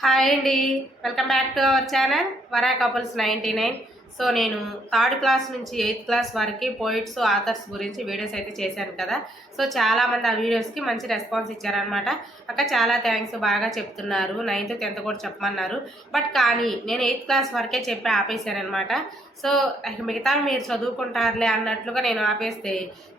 Hi అండి. Welcome back to our channel Vara couples ninety nine. So నేను third class నుంచి eighth class వరకు poets authors గురించి videos అయితే చేశాను కదా. సో చాలామంది ఆ వీడియోస్కి మంచి రెస్పాన్స్ ఇచ్చారనమాట అక్క చాలా థ్యాంక్స్ బాగా చెప్తున్నారు. నైన్త్ టెన్త్ కూడా చెప్పమన్నారు. బట్ కానీ నేను ఎయిత్ క్లాస్ వరకే చెప్పి ఆపేశానమాట సో మిగతా మీరు చదువుకుంటారులే అన్నట్లుగా నేను ఆపేస్తే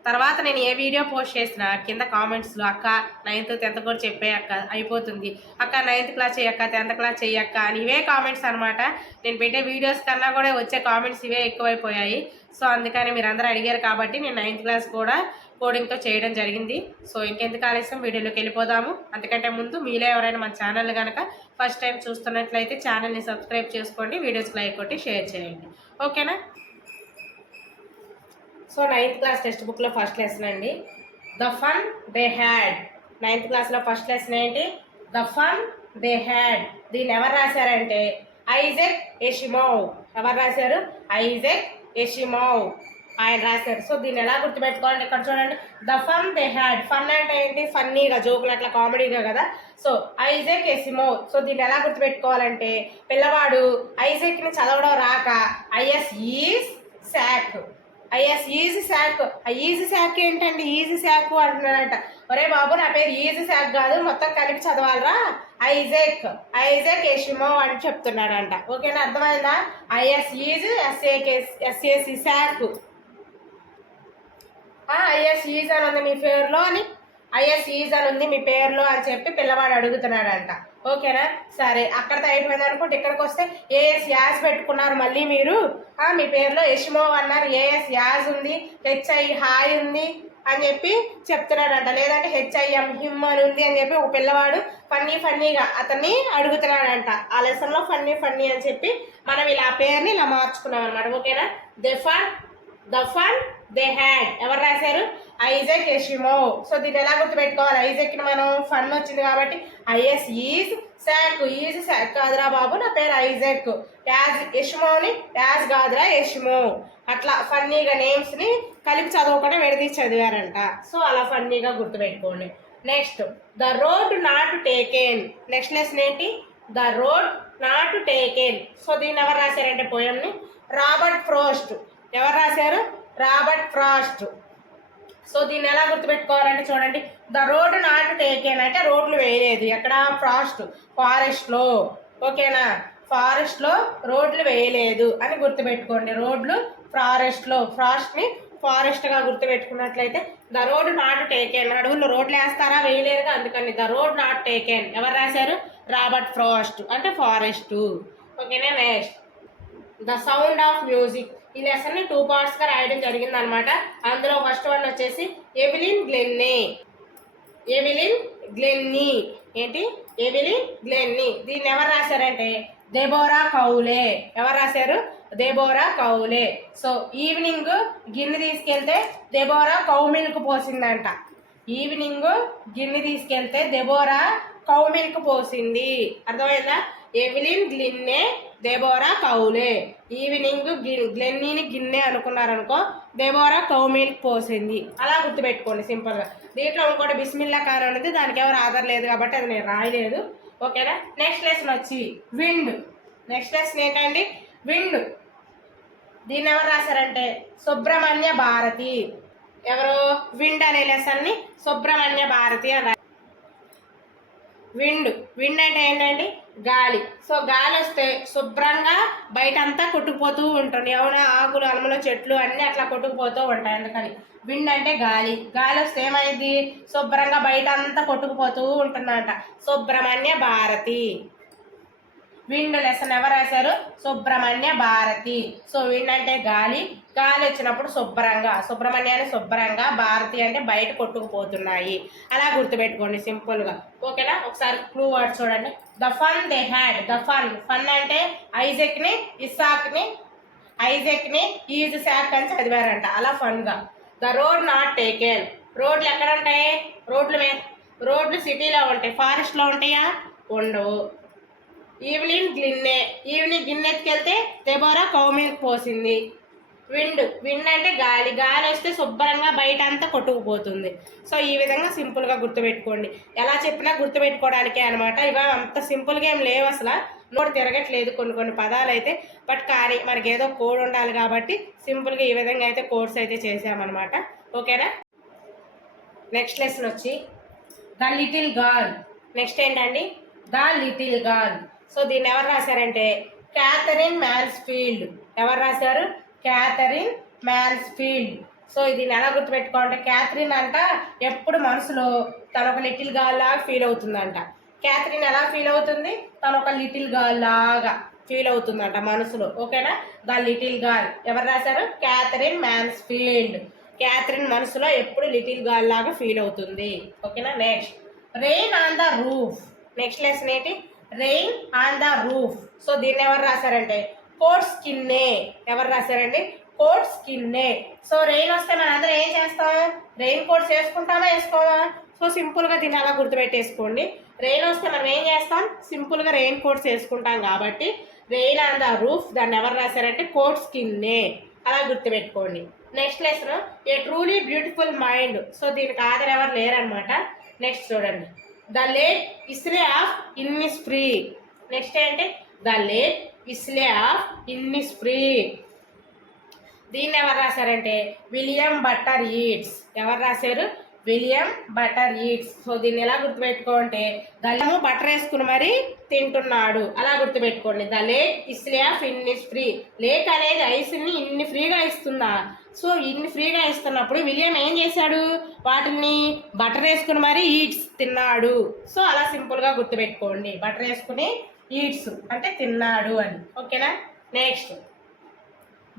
తర్వాత నేను ఏ వీడియో పోస్ట్ చేసినా కింద కామెంట్స్లో అక్క నైన్త్ టెన్త్ కూడా చెప్పే అక్క అయిపోతుంది. అక్క నైన్త్ క్లాస్ చేయక్క టెన్త్ క్లాస్ చేయక్క అని ఇవే కామెంట్స్ అనమాట నేను పెట్టే వీడియోస్ కన్నా కూడా వచ్చే కామెంట్స్ ఇవే ఎక్కువైపోయాయి. సో అందుకని మీరు అందరూ అడిగారు కాబట్టి నేను నైన్త్ క్లాస్ కూడా కోడింగ్తో చేయడం జరిగింది. సో ఇంకెందుకు ఆలస్యం? వీడియోలోకి వెళ్ళిపోదాము. అంతకంటే ముందు మీలో ఎవరైనా మన ఛానల్ కనుక ఫస్ట్ టైం చూస్తున్నట్లయితే ఛానల్ని సబ్స్క్రైబ్ చేసుకోండి. వీడియోస్కి లైక్ కొట్టి షేర్ చేయండి. ఓకేనా సో నైన్త్ క్లాస్ టెక్స్ట్ బుక్లో ఫస్ట్ లెసన్ అండి. The fun they had ninth క్లాస్లో ఫస్ట్ లెసన్ ఏంటి? ద ఫన్ దే హ్యాడ్ దీన్ని ఎవరు రాశారంటే? ఐజెక్ ఎషిమౌ ఎవరు రాశారు? ఐజెక్ ఎషిమౌ ఆయన రాశారు సో దీన్ని ఎలా గుర్తుపెట్టుకోవాలంటే ఇక్కడ చూడండి. The fun they had fun అంటే ఏంటి? ఫన్నీగా జోకులు అట్లా కామెడీగా కదా. సో ఐజెక్ ఎసిమో సో దీన్ని ఎలా గుర్తుపెట్టుకోవాలంటే పిల్లవాడు ఐజెక్ని చదవడం రాక IS is sack IS easy sack ఆ ఈజీ శాక్ ఏంటండి? ఈజీ శాక్ అంటున్నాడంట. ఒరే బాబు నా పేరు ఈజీ శాక్ కాదు. మొత్తం కలిపి చదవాలరా? ఐజెక్ ఐజెక్ ఎషిమో అని చెప్తున్నాడంట. ఓకేనా? అర్థమైందా? IS is SAK SAC sack IS is అని ఉంది మీ పేరులో అని. ఐఎస్ ఈజ్ అని ఉంది మీ పేరులో అని చెప్పి పిల్లవాడు అడుగుతున్నాడంట. ఓకేనా? సరే అక్కడ అయిపోయింది అనుకుంటే ఇక్కడికి వస్తే ఏఎస్ యాజ్ పెట్టుకున్నారు మళ్ళీ మీరు. మీ పేరులో యష్మో అన్నారు ఏఎస్ యాజ్ ఉంది హెచ్ఐ హాయ్ ఉంది అని చెప్పి చెప్తున్నాడంట. లేదంటే హెచ్ఐఎం హిమ్ అని ఉంది అని చెప్పి ఒక పిల్లవాడు ఫన్నీ ఫన్నీగా అతన్ని అడుగుతున్నాడంట. ఆ లెసన్లో ఫన్నీ ఫన్నీ అని చెప్పి మనం ఇలా పేరుని ఇలా మార్చుకున్నాం అనమాట ఓకేనా దే ఫన్ దే హ్యాడ్ ఎవరు రాశారు? ఐజెక్ ఎషిమో సో దీన్ని ఎలా గుర్తుపెట్టుకోవాలి? ఐజెక్ని మనం ఫన్ వచ్చింది కాబట్టి IS is sack is sack కాదురా బాబు? నా పేరు ఐజెక్ యాజ్ యష్మోని యాజ్ కాదురా యష్మో అట్లా ఫన్నీగా నేమ్స్ని కలిపి చదవకుండా విడదీసి చదివారంట. సో అలా ఫన్నీగా గుర్తుపెట్టుకోండి. Next the road not taken next lesson ఏంటి? The road not taken so దీన్ని ఎవరు రాశారంటే పోయంని రాబర్ట్ ఫ్రోస్ట్ ఎవరు రాశారు? Robert Frost. సో దీన్ని ఎలా గుర్తుపెట్టుకోవాలంటే చూడండి. ద రోడ్ నాట్ టేకెన్ అంటే రోడ్లు వేయలేదు. ఎక్కడ? ఫ్రాస్ట్. ఫారెస్ట్లో. ఓకేనా? ఫారెస్ట్లో రోడ్లు వేయలేదు అని గుర్తుపెట్టుకోండి. రోడ్లు ఫారెస్ట్లో. ఫ్రాస్ట్ని ఫారెస్ట్గా గుర్తుపెట్టుకున్నట్లయితే ద రోడ్ నాట్ టేకెన్ అడవుల్లో రోడ్లు వేస్తారా? వేయలేరుగా. అందుకని ద రోడ్ నాట్ టేకెన్. ఎవరు రాశారు? Robert Frost. అంటే ఫారెస్ట్. ఓకేనా? Next. The sound of music. ఈ లెసన్ని టూ పార్ట్స్గా రాయడం జరిగింది అనమాట అందులో ఫస్ట్ వన్ వచ్చేసి ఎవిలిన్ గ్లెన్నే ఎవిలిన్ గ్లెన్నీ ఏంటి? ఎవిలిన్ గ్లెన్నీ దీన్ని ఎవరు రాశారంటే? దెబోరా కౌలే ఎవరు రాశారు? దెబోరా కౌలే సో ఈవినింగ్ గిన్నె తీసుకెళ్తే దెబోరా కౌ మిల్క్ పోసిందంట. ఈవినింగ్ గిన్నె తీసుకెళ్తే దెబోరా కౌ మిల్క్ పోసింది. అర్థమైందా? ఎవిలిన్ గ్లిన్నే దెబోరా కౌలే ఈవినింగ్ గి- గ్లెన్నీని గిన్నె అనుకున్నారనుకో దెబోరా కౌ మిల్క్ పోసింది. అలా గుర్తుపెట్టుకోండి సింపుల్గా దీంట్లో ఇంకోటి బిస్మిల్లా కార్ అనేది దానికి ఎవరు ఆధార్ లేదు కాబట్టి అది నేను రాయలేదు. ఓకేనా? నెక్స్ట్ లెసన్ వచ్చి విండ్ నెక్స్ట్ లెసన్ ఏంటండి? విండ్ దీన్ని ఎవరు రాశారంటే సుబ్రహ్మణ్య భారతి. ఎవరు? విండ్ అనే లెసన్ని సుబ్రహ్మణ్య భారతి అని విండ్. విండ్ అంటే ఏంటండి? గాలి. సో గాలి వస్తే శుభ్రంగా బయట అంతా కొట్టుకుపోతూ ఉంటుంది. అవునా? ఆకులు అలములు చెట్లు అన్నీ అట్లా కొట్టుకుపోతూ ఉంటాయి అందుకని. విండ్ అంటే గాలి. గాలి వస్తే ఏమైంది? శుభ్రంగా బయట అంతా కొట్టుకుపోతూ ఉంటుందంట. సుబ్రహ్మణ్య భారతి. విండ్ లెసన్ ఎవరు రాశారు? సుబ్రహ్మణ్య భారతి. సో విండ్ అంటే గాలి గాలి వచ్చినప్పుడు శుభ్రంగా సుబ్రహ్మణ్యాన్ని శుభ్రంగా భారతి అంటే బయట కొట్టుకుపోతున్నాయి అలా గుర్తుపెట్టుకోండి సింపుల్గా. ఓకేనా? ఒకసారి క్లూ వర్డ్ చూడండి. The fun they had. The fun. Fun అంటే ఐజెక్ని ఇస్సాక్ని ఐజెక్ని ఈజ్ శాక్ అని చదివారంట. అలా ఫన్గా. The road not taken. రోడ్లు ఎక్కడ ఉంటాయి రోడ్లు మే రోడ్లు సిటీలో ఉంటాయి. ఫారెస్ట్లో ఉంటాయా? ఉండవు. ఈవినింగ్ గిన్నె ఈవినింగ్ గిన్నె ఎత్తుకెళ్తే దెబోరా కౌ పోసింది. విండ్ విండ్ అంటే గాలి గాలి వస్తే శుభ్రంగా బయట అంతా కొట్టుకుపోతుంది. సో ఈ విధంగా సింపుల్గా గుర్తుపెట్టుకోండి. ఎలా చెప్పినా గుర్తుపెట్టుకోవడానికే అనమాట ఇవా అంత సింపుల్గా ఏం లేవు అసలు. నోటి తిరగట్లేదు కొన్ని కొన్ని పదాలు అయితే బట్ కానీ మనకి ఏదో కోడ్ ఉండాలి కాబట్టి సింపుల్గా ఈ విధంగా అయితే కోర్స్ అయితే చేసామన్నమాట ఓకేనా? నెక్స్ట్ లెసన్ వచ్చి ద లిటిల్ గర్ల్. నెక్స్ట్ ఏంటండి? The little girl. సో దీన్ని ఎవరు రాశారంటే క్యాథరిన్ మ్యాన్స్ఫీల్డ్ ఎవరు రాశారు? క్యాథరిన్ మ్యాన్స్ఫీల్డ్ సో ఇది ఎలా గుర్తుపెట్టుకోవాలంటే క్యాథరిన్ అంట ఎప్పుడు మనసులో తన ఒక లిటిల్ గర్ల్ లాగా ఫీల్ అవుతుందంట. క్యాథరిన్ ఎలా ఫీల్ అవుతుంది? తను ఒక లిటిల్ గర్ల్ లాగా ఫీల్ అవుతుందంట మనసులో. ఓకేనా? ద లిటిల్ గర్ల్ ఎవరు రాశారు? క్యాథరిన్ మ్యాన్స్ఫీల్డ్ క్యాథరిన్ మనసులో ఎప్పుడు లిటిల్ గర్ల్ లాగా ఫీల్ అవుతుంది. ఓకేనా? Next rain on the roof next lesson ఏంటి? Rain on the roof so దీన్ని ఎవరు రాశారంటే? కోట్ స్కిన్నే ఎవరు రాశారండి? కోట్ స్కిన్నే సో రెయిన్ వస్తే మనందరం ఏం చేస్తాం? రెయిన్ కోట్స్ వేసుకుంటామా వేసుకోవా సో సింపుల్గా దీన్ని అలా గుర్తుపెట్టేసుకోండి. రెయిన్ వస్తే మనం ఏం చేస్తాం? సింపుల్గా రెయిన్ కోట్స్ వేసుకుంటాం కాబట్టి రెయిన్ ఆన్ ద రూఫ్ దాన్ని ఎవరు రాశారంటే కోట్ స్కిన్నే అలా గుర్తుపెట్టుకోండి. Next lesson a truly beautiful mind. So దీనికి ఆధార్ ఎవరు లేరనమాట? నెక్స్ట్ చూడండి. The lake isle of Innisfree. Next ఏంటి? The lake isle of Innisfree దీన్ని ఎవరు రాశారంటే విలియం బటర్ ఈట్స్ ఎవరు రాశారు? విలియం బటర్ ఈట్స్ సో దీన్ని ఎలా గుర్తుపెట్టుకోంటే గలము బటర్ వేసుకుని మరి తింటున్నాడు. అలా గుర్తుపెట్టుకోండి. The lake isle of Innisfree lake అనేది ఐస్ని ఇన్ని ఫ్రీగా ఇస్తుందా? సో ఇన్ని ఫ్రీగా ఇస్తున్నప్పుడు విలియం ఏం చేశాడు? వాటిని బటర్ వేసుకుని మరి ఈట్స్ తిన్నాడు. సో అలా సింపుల్గా గుర్తుపెట్టుకోండి. బటర్ వేసుకుని ఈట్స్ అంటే తిన్నాడు అని. ఓకేనా? Next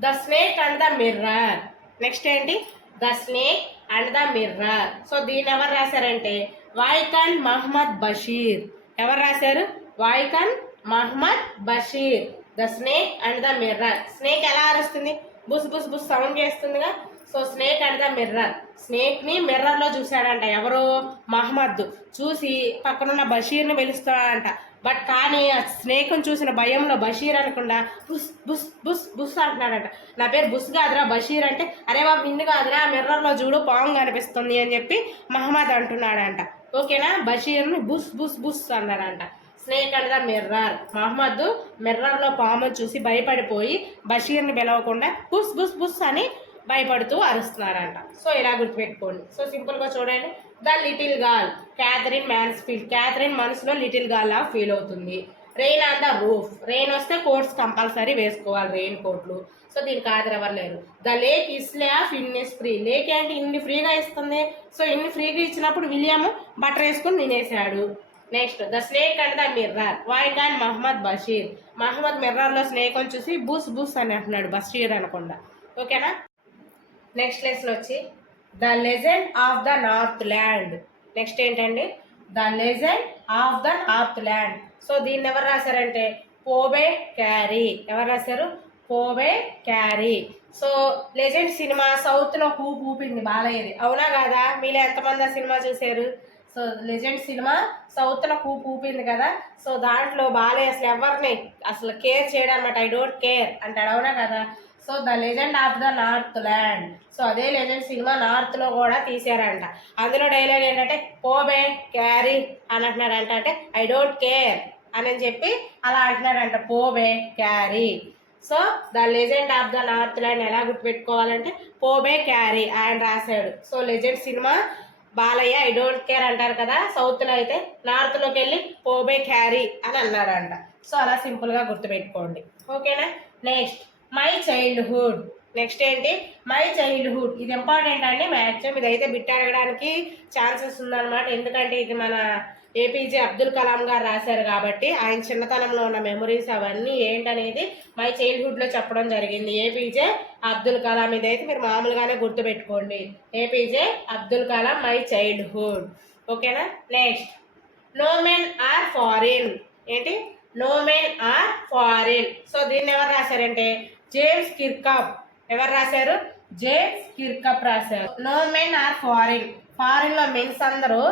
the snake and the mirror next ఏంటి? The snake and the mirror so దీన్ని ఎవరు రాశారంటే? వాయికన్ మహమ్మద్ బషీర్. ఎవరు రాశారు? Vaikom Muhammad Basheer. The snake and the mirror snake ఎలా అరుస్తుంది? బుస్ బుస్ బుస్ sound చేస్తుందిగా. So snake and the mirror. స్నేక్ని మిర్రర్లో చూశాడంట ఎవరు మహమ్మద్. చూసి పక్కనున్న బషీర్ని పిలుస్తాడంట. బట్ కానీ ఆ స్నేక్ని చూసిన భయంలో బషీర్ అనకుండా బుస్ బుస్ బుస్ బుస్ అంటున్నాడంట. నా పేరు బుస్ కాదురా బషీర్ అంటే అరే బాబు నిన్ను కాదురా మిర్రర్లో చూడు పాము కనిపిస్తుంది అని చెప్పి మహమ్మద్ అంటున్నాడంట. ఓకేనా? బషీర్ని బుస్ బుస్ బుస్ అన్నాడంట. Snake and the mirror. Muhammad మిర్రర్లో పాము చూసి భయపడిపోయి బషీర్ని పిలవకుండా బుస్ బుస్ బుస్ అని భయపడుతూ అరుస్తున్నారంట. సో ఇలా గుర్తుపెట్టుకోండి. సో సింపుల్గా చూడండి. The little girl Katherine Mansfield Katherine మనసులో లిటిల్ గాల్ లా ఫీల్ అవుతుంది. Rain on the roof. Rain వస్తే కోట్స్ కంపల్సరీ వేసుకోవాలి రెయిన్ కోట్లు. సో దీనికి ఆధార ఎవరు లేరు the lake isle of Innisfree. Lake ఏంటి? ఇన్ని ఫ్రీగా ఇస్తుంది. సో ఇన్ని ఫ్రీగా ఇచ్చినప్పుడు విలియం బటర్ వేసుకుని తినేసాడు. Next the snake and the mirror. Vaikom Muhammad Basheer? Muhammad మిర్రర్లో స్నేక్ అని చూసి బుస్ బుస్ అని అంటున్నాడు బషీర్ అనకుండా. ఓకేనా? నెక్స్ట్ లెసన్ వచ్చి the legend of the north land next ఏంటండి? The legend of the north land so దీన్ని ఎవరు రాశారంటే? పోబే క్యారీ ఎవరు రాశారు? Phoebe Carey so legend cinema సౌత్లో హూప్ ఊపింది బాలయ్యది. అవునా కాదా? మీలో ఎంతమంది ఆ సినిమా చూశారు? సో లెజెండ్ సినిమా సౌత్లో కూపు ఊపింది కదా? సో దాంట్లో బాలయ్య అసలు ఎవరిని అసలు కేర్ చేయడం అనమాట ఐ డోంట్ కేర్ అంటాడు. అవునా కదా? So the legend of the north land so అదే లెజెండ్ సినిమా నార్త్లో కూడా తీశారంట. అందులో డైలాగ్ ఏంటంటే పోబే క్యారీ అని అంటున్నాడంట అంటే ఐ డోంట్ కేర్ అని చెప్పి అలా అంటున్నాడంట Phoebe Cary so the legend of the north land ఎలా గుర్తుపెట్టుకోవాలంటే పోబే క్యారీ ఆయన రాశాడు. So legend cinema Balayya I don't care అంటారు కదా. సౌత్లో అయితే నార్త్లోకి వెళ్ళి పోబే క్యారీ అని అన్నాడంట సో అలా సింపుల్గా గుర్తుపెట్టుకోండి. ఓకేనా నెక్స్ట్ మై చైల్డ్హుడ్ నెక్స్ట్ ఏంటి? మై చైల్డ్హుడ్ ఇది ఇంపార్టెంట్ అండి. మ్యాక్సిమం ఇదైతే బిట్ అడగడానికి ఛాన్సెస్ ఉందన్నమాట. ఎందుకంటే ఇది మన ఏపీజే అబ్దుల్ కలాం గారు రాశారు కాబట్టి ఆయన చిన్నతనంలో ఉన్న మెమరీస్ అవన్నీ ఏంటనేది మై చైల్డ్హుడ్లో చెప్పడం జరిగింది. ఏపీజే అబ్దుల్ కలాం ఇదైతే మీరు మామూలుగానే గుర్తుపెట్టుకోండి. APJ Abdul Kalam my childhood ఓకేనా next no? Men are foreign ఏంటి? No men are foreign so దీన్ని ఎవరు రాశారంటే జేమ్స్ కిర్కప్ ఎవరు రాశారు? జేమ్స్ కిర్కప్ రాశారు. నో మెన్ ఆర్ ఫారిన్ ఫారిన్లో మెన్స్ అందరూ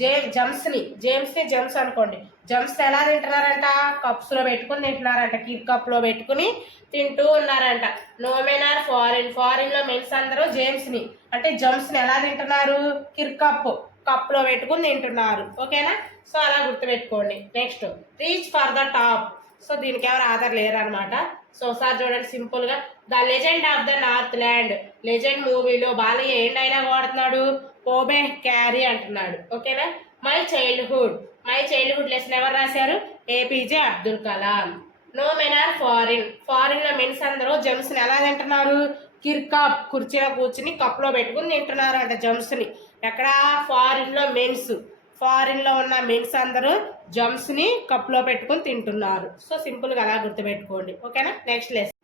జే జమ్స్ని జేమ్స్ని జమ్స్ అనుకోండి. జమ్స్ ఎలా తింటున్నారంట? కప్స్లో పెట్టుకుని తింటున్నారంట. కిడ్ కప్లో పెట్టుకుని తింటూ ఉన్నారంట. నో మెన్ ఆర్ ఫారిన్ ఫారిన్లో మెన్స్ అందరూ జేమ్స్ని. అంటే జమ్స్ని ఎలా తింటున్నారు? కిర్ కప్ కప్లో పెట్టుకుని తింటున్నారు. ఓకేనా సో అలా గుర్తుపెట్టుకోండి. Next reach for the top so దీనికి ఎవరు ఆధార్ లేరు అనమాట సో ఒకసారి చూడండి సింపుల్గా. The legend of the north land. Legend మూవీలో బాలయ్య ఏం వాడుతున్నాడు? ఓబే క్యారీ అంటున్నాడు. ఓకేనా? My childhood. My childhood lesson ఎవరు రాశారు? APJ Abdul Kalam. No men are foreign. ఫారిన్లో men's అందరూ జెమ్స్ని ఎలా తింటున్నారు? కిర్కాప్ కుర్చీలో కూర్చుని కప్లో పెట్టుకుని తింటున్నారు అంట జెమ్స్ని. ని ఫారిన్లో ఫారిన్లో మెన్స్. ఫారిన్లో ఉన్న మిల్స్ అందరూ జమ్స్ని కప్లో పెట్టుకుని తింటున్నారు. సో సింపుల్గా అలా గుర్తుపెట్టుకోండి. ఓకేనా నెక్స్ట్ లెసన్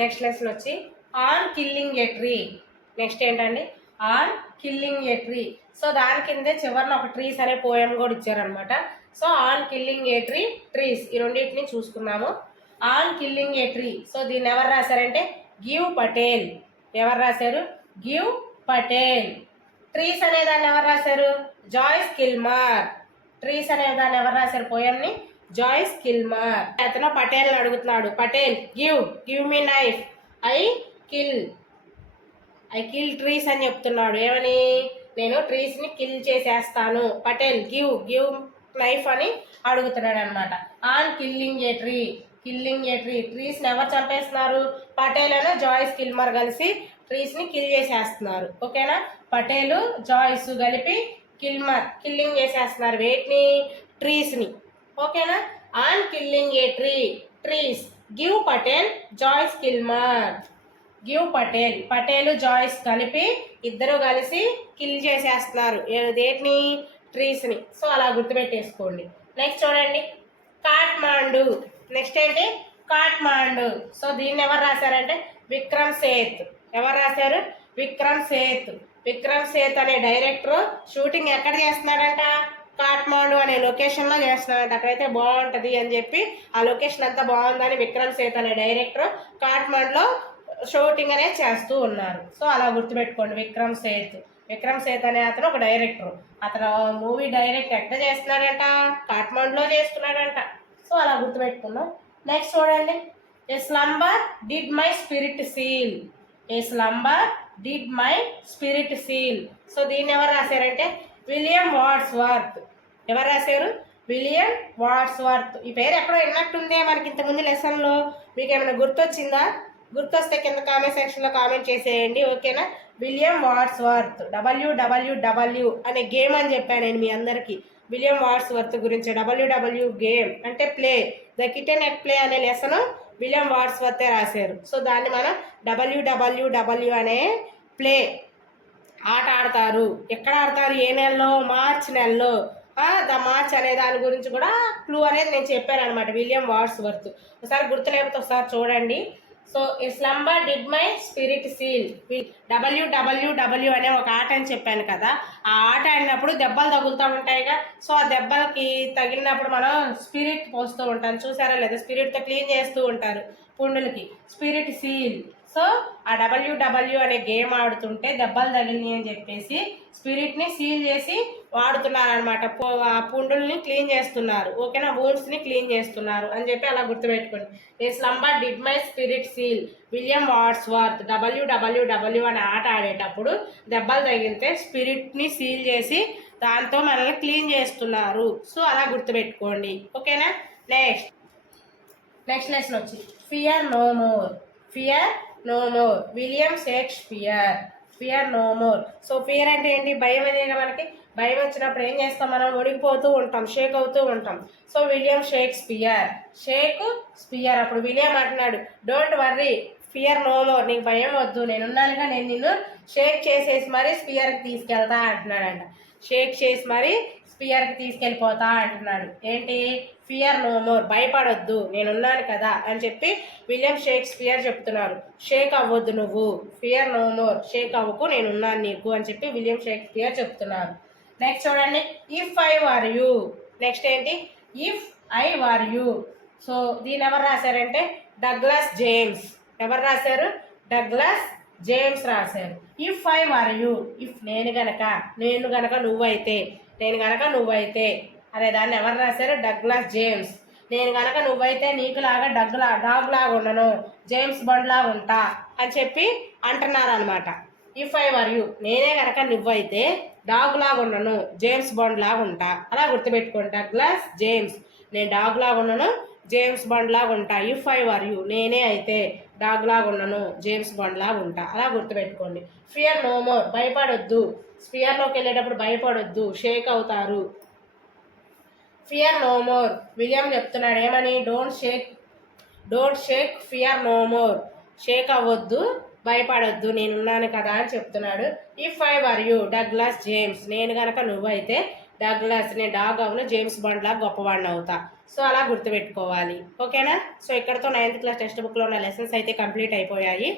నెక్స్ట్ లెసన్ వచ్చి on killing a tree next ఏంటండి? On killing a tree so దాని కిందే చివరిన ఒక ట్రీస్ అనే పోయం కూడా ఇచ్చారనమాట so on killing a tree trees ఈ రెండింటిని చూసుకున్నాము. On killing a tree so దీన్ని ఎవరు రాశారంటే? గివ్ పటేల్ ఎవరు రాశారు? గివ్ పటేల్ ట్రీస్ అనే దాన్ని ఎవరు రాశారు? జాయిస్ కిల్మార్ ట్రీస్ అనే దాన్ని ఎవరు రాశారు పోయంని జాయిస్ కిల్మార్ అతను పటేల్ అడుగుతున్నాడు. Patel give give me knife I kill I kill trees అని చెప్తున్నాడు. ఏమని? నేను ట్రీస్ని కిల్ చేసేస్తాను. పటేల్ గివ్ గివ్ నైఫ్ అని అడుగుతున్నాడు అనమాట on killing a tree killing a tree. ట్రీస్ని ఎవరు చంపేస్తున్నారు? పటేల్ అని జాయిస్ కిల్మర్ కలిసి ట్రీస్ని కిల్ చేసేస్తున్నారు. ఓకేనా? పటేల్ జాయిస్ కలిపి కిల్మర్ కిల్లింగ్ చేసేస్తున్నారు వేటిని? ట్రీస్ని ఓకేనా? On killing a tree. Trees. Gieve Patel Joyce Kilmer. Gieve Patel. Patel Joyce కలిపి ఇద్దరు కలిసి కిల్ చేసేస్తున్నారు. ఏ- దేటిని? ట్రీస్ని సో అలా గుర్తుపెట్టేసుకోండి. నెక్స్ట్ చూడండి. కాట్మాండు నెక్స్ట్ ఏంటి? కాట్మాండు సో దీన్ని ఎవరు రాశారంటే? విక్రమ్ సేత్. ఎవరు రాశారు? విక్రమ్ సేత్. విక్రమ్ సేత్ అనే డైరెక్టర్ షూటింగ్ ఎక్కడ చేస్తున్నాడంట? కాట్మాండు అనే లొకేషన్లో చేస్తున్నాడంట. అక్కడైతే బాగుంటుంది అని చెప్పి ఆ లొకేషన్ అంతా బాగుందని విక్రమ్ సేత్ అనే డైరెక్టర్ కాట్మాండ్లో షూటింగ్ అనేది చేస్తూ ఉన్నారు. సో అలా గుర్తుపెట్టుకోండి. విక్రమ్ సేత్. విక్రమ్ సేత్ అనే అతను ఒక డైరెక్టర్. అతను మూవీ డైరెక్ట్ ఎక్కడ చేస్తున్నాడంట? కాట్మాండ్లో చేస్తున్నాడంట. సో అలా గుర్తుపెట్టుకున్నాం. నెక్స్ట్ చూడండి. A slumber did my spirit seal a slumber did my spirit seal so దీన్ని ఎవరు రాశారంటే? విలియం వార్డ్స్ వర్త్ ఎవరు రాశారు? విలియం వార్డ్స్ వర్త్ ఈ పేరు ఎక్కడో విన్నట్టుందే మనకి ఇంతకుముందు లెసన్లో మీకు ఏమైనా గుర్తొచ్చిందా? గుర్తొస్తే కింద కామెంట్ సెక్షన్లో కామెంట్ చేసేయండి ఓకేనా? William Wordsworth W W W అనే గేమ్ అని చెప్పాను నేను మీ అందరికీ. విలియం వార్స్ వర్త్ గురించి డబ్ల్యూడబ్ల్యూ గేమ్ అంటే play the kitten at play అనే లెసన్ విలియం వార్స్ వర్తే రాశారు. సో దాన్ని మనం డబ్ల్యూ డబ్ల్యూ డబ్ల్యూ అనే ప్లే ఆట ఆడతారు. ఎక్కడ ఆడతారు? ఏ నెలలో? మార్చ్ నెలలో. ద మార్చ్ అనే దాని గురించి కూడా క్లూ అనేది నేను చెప్పాను అనమాట విలియం వార్స్ వర్త్. ఒకసారి గుర్తు లేకపోతే ఒకసారి చూడండి. So a slumber did my spirit seal W W W అనే ఒక ఆట అని చెప్పాను కదా. ఆ ఆట ఆడినప్పుడు దెబ్బలు తగులుతూ ఉంటాయిగా. సో ఆ దెబ్బలకి తగిలినప్పుడు మనం స్పిరిట్ పోస్తూ ఉంటాం. చూసారా లేదా? స్పిరిట్తో క్లీన్ చేస్తూ ఉంటారు పుండులకి. స్పిరిట్ సీల్ సో ఆ డబ్ల్యూ డబ్ల్యూ అనే గేమ్ ఆడుతుంటే దెబ్బలు తగిలి అని చెప్పేసి స్పిరిట్ని సీల్ చేసి వాడుతున్నారనమాట ఆ పుండుల్ని క్లీన్ చేస్తున్నారు. ఓకేనా? wounds క్లీన్ చేస్తున్నారు అని చెప్పి అలా గుర్తుపెట్టుకోండి. A slumber did my spirit seal. William Wordsworth W W W అనే ఆట ఆడేటప్పుడు దెబ్బలు తగిలితే స్పిరిట్ని సీల్ చేసి దాంతో మనల్ని క్లీన్ చేస్తున్నారు. సో అలా గుర్తుపెట్టుకోండి. ఓకేనా? నెక్స్ట్. నెక్స్ట్ లెసన్ వచ్చి fear no more. Fear no more William Shakespeare fear no more so fear అంటే ఏంటి? భయం అనేది మనకి భయం వచ్చినప్పుడు ఏం చేస్తాం మనం? ఒడిగిపోతూ ఉంటాం షేక్ అవుతూ ఉంటాం. So William Shakespeare shake spear అప్పుడు విలియం అంటున్నాడు don't worry fear no more నీకు భయం వద్దు. నేనున్నానుగా నేను నిన్ను షేక్ చేసేసి మరీ స్పియర్కి తీసుకెళ్తా అంటున్నాడంట. షేక్ చేసి మరి స్పియర్కి తీసుకెళ్ళిపోతా అంటున్నాడు. ఏంటి? Fear no more. భయపడొద్దు. నేనున్నాను కదా అని చెప్పి విలియం షేక్స్పియర్ చెప్తున్నారు. షేక్ అవ్వద్దు నువ్వు. Fear no more. షేక్ అవ్వకు. నేనున్నాను నీకు అని చెప్పి విలియం షేక్స్పియర్ చెప్తున్నారు. నెక్స్ట్ చూడండి. If I were you next ఏంటి? If I were you so దీని ఎవరు రాశారంటే? డగ్లాస్ జేమ్స్ ఎవరు రాశారు? డగ్లాస్ జేమ్స్ రాశారు. If I were you if నేను గనక నేను గనక నువ్వైతే నేను గనక నువ్వైతే అదే దాన్ని ఎవరు రాశారు? డగ్లాస్ జేమ్స్ నేను గనక నువ్వైతే నీకులాగా డగ్లా డాగ్ లాగా ఉండను జేమ్స్ బండ్ లాగా ఉంటా అని చెప్పి అంటున్నారు అనమాట ఇఫ్ ఐ వర్ యూ నేనే గనక నువ్వైతే డాగ్ లాగా ఉండను జేమ్స్ బాండ్ లాగా ఉంటా అలా గుర్తుపెట్టుకోండి. డగ్లాస్ జేమ్స్ నేను డాగ్ లాగా ఉండను జేమ్స్ బాండ్ లాగా ఉంటా. ఇఫ్ ఐ వర్ యూ నేనే అయితే డాగ్ లాగా ఉండను జేమ్స్ బాండ్ లాగా ఉంటా. అలా గుర్తుపెట్టుకోండి. ఫియర్ నో మోర్ భయపడొద్దు. స్పియర్లోకి వెళ్ళేటప్పుడు భయపడొద్దు షేక్ అవుతారు. ఫియర్ నో మోర్ విలియం చెప్తున్నాడు ఏమని? Don't shake don't shake fear no more. Shake అవ్వద్దు భయపడొద్దు నేనున్నాను కదా అని చెప్తున్నాడు. If I were you Douglas James నేను కనుక నువ్వైతే డగ్లాస్ నేను డాగ్ అవును జేమ్స్ బాండ్ లాగా గొప్పవాడిని అవుతా. సో అలా గుర్తుపెట్టుకోవాలి. ఓకేనా? సో ఇక్కడతో నైన్త్ క్లాస్ టెక్స్ట్ బుక్లో ఉన్న లెసన్స్ అయితే కంప్లీట్ అయిపోయాయి.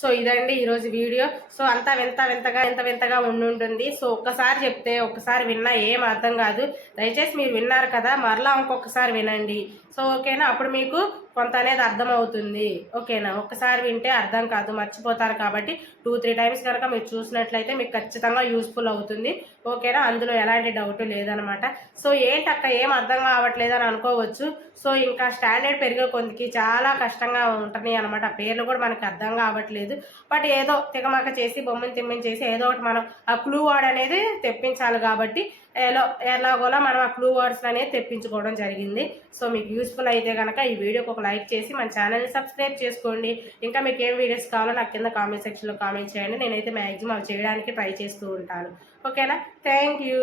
సో ఇదండి ఈరోజు వీడియో. సో అంతా వింత వింతగా ఎంత వింతగా ఉండుంటుంది సో ఒక్కసారి చెప్తే ఒక్కసారి విన్నా ఏం అర్థం కాదు. దయచేసి మీరు విన్నారు కదా మరలా ఇంకొకసారి వినండి. సో ఓకేనా? అప్పుడు మీకు కొంత అనేది అర్థమవుతుంది. ఓకేనా? ఒక్కసారి వింటే అర్థం కాదు. మర్చిపోతారు కాబట్టి టూ త్రీ టైమ్స్ కనుక మీరు చూసినట్లయితే మీకు ఖచ్చితంగా యూస్ఫుల్ అవుతుంది. ఓకేనా? అందులో ఎలాంటి డౌట్ లేదనమాట సో ఏంటి అక్క ఏం అర్థం కావట్లేదు అని అనుకోవచ్చు. సో ఇంకా స్టాండర్డ్ పెరిగే కొందికి చాలా కష్టంగా ఉంటున్నాయి అనమాట పేర్లు కూడా మనకి అర్థం కావట్లేదు. బట్ ఏదో తిగమక చేసి బొమ్మను తిమ్మని చేసి ఏదో ఒకటి మనం ఆ క్లూ వర్డ్ అనేది తెప్పించాలి కాబట్టి ఎలా ఎలాగోలా మనం ఆ క్లూ వర్డ్స్ అనేది తెప్పించుకోవడం జరిగింది. సో మీకు యూస్ఫుల్ అయితే కనుక ఈ వీడియోకి ఒక లైక్ చేసి మన ఛానల్ని సబ్స్క్రైబ్ చేసుకోండి. ఇంకా మీకు ఏం వీడియోస్ కావాలో నాకు కింద కామెంట్ సెక్షన్లో కామెంట్ చేయండి. నేనైతే మ్యాక్సిమం అవి చేయడానికి ట్రై చేస్తూ ఉంటాను. ఓకేనా థ్యాంక్ యూ